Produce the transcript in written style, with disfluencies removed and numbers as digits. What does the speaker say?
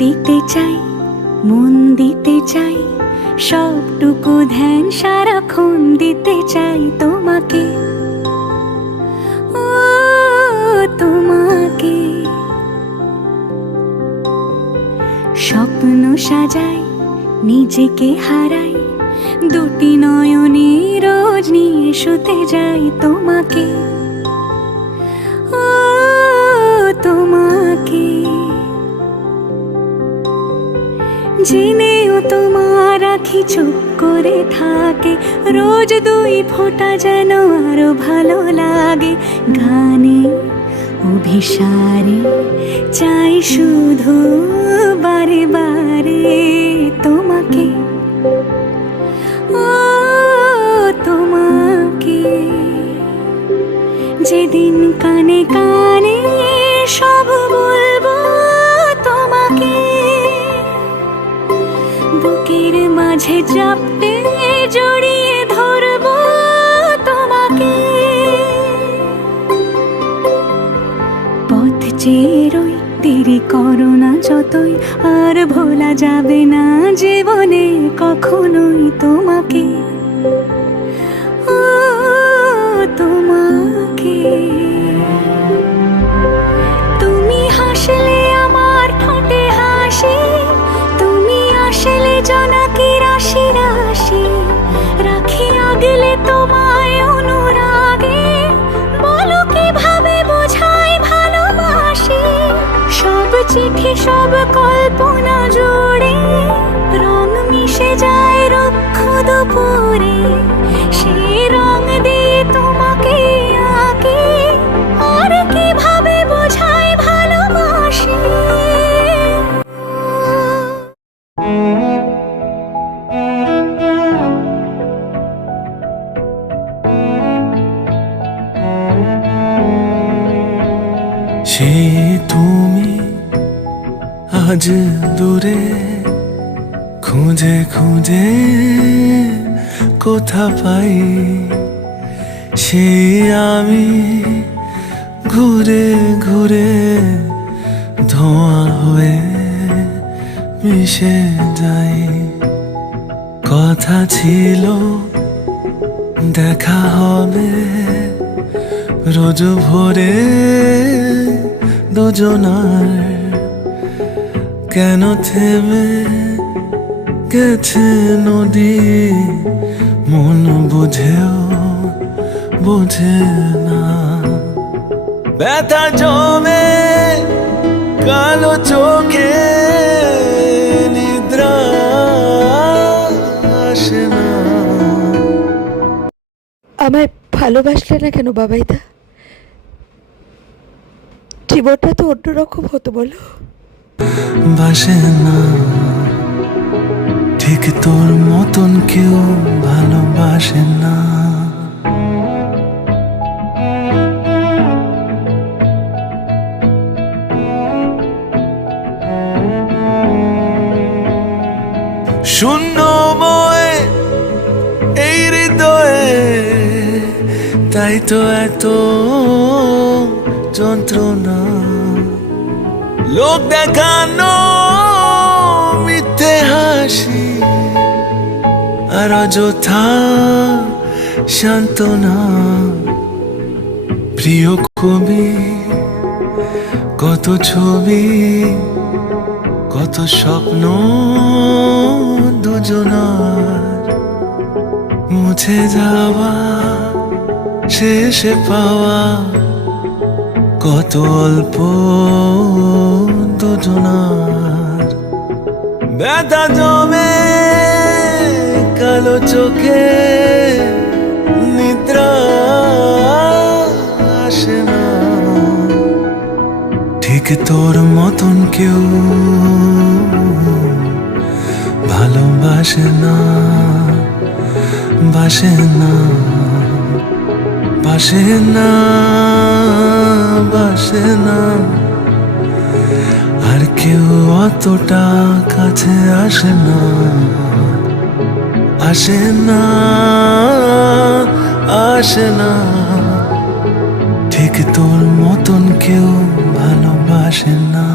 দিতে চাই, মন দিতে চাই, সবটুকু ধ্যান সারাক্ষণ দিতে চাই তোমাকে, ও তোমাকে। স্বপ্ন সাজাই, নিজেকে হারাই, দুটি নয়নে রোজ নিয়ে শুতে যাই তোমাকে, ও তোমাকে। জেনেও তোমার আখি চুপ করে থাকে, রোজ দুই ফোঁটা যেন আরো ভালো লাগে। গানে অভিসারে চাই শুধু বারে বারে তোমাকে, ও তোমাকে। যেদিন কানে কানে সব বলবো তোমাকে, বুকের মাঝে চাপতে জড়িয়ে ধরবো তোমাকে। পথ চেয়ে রই, দেরি করো না যতই, আর ভোলা যাবে না জীবনে কখনোই তোমাকে, ও তোমাকে। তুমি হাসলে আমার ঠোঁটে হাসি, তুমি আসলে জোনাকি রাশি রাশি, রাখি আগলে তোমায় অনুরাগে, বলো কিভাবে বোঝাই ভালোবাসি। সব চিঠি সব কল্পনা জুড়ে রং মিশে যায় রুক্ষ দুপুরে, সেই রং দিয়ে তোমাকে আঁকি, আর কিভাবে বোঝাই ভালোবাসি। সে তুমি আজ দূরে, খুঁজে খুঁজে কোথা পাই, সে আমি ঘুরে ঘুরে ধোঁয়া হয়ে মিশে যাই। কথা ছিল দেখা হবে রোজ ভোরে দুজনার, কেন থেমে গেছে নদী, মন বুঝেও বোঝে না। ব্যথা জমে কালো চোখে, নিদ্রা আসে না। আমায় ভালোবাসলে না কেন বাবাইদা? জীবনটা তো অন্যরকম হতো বলো। বাসে না ঠিক তোর মতন কেউ ভালোবাসে না। শূন্যময় এই হৃদয়ে, তাই তো এত যন্ত্রণা। লোক দেখানো মিথ্যে হাসি, আর অযথা সান্ত্বনা। প্রিয় কবি কত ছবি, কত স্বপ্ন দুজনার, মুছে যাওয়া শেষে পাওয়া কত অল্প দুজনার। ব্যথা জমে কালো চোখে, নিদ্রা আসে না ঠিক তোর মতন কেউ ভালোবাসে না। বাসে না বাসে না বাসে না, আর কেউ অতটা কাছে আসে না। আসে না আসে না, ঠিক তোর মতন কেউ ভালোবাসে না।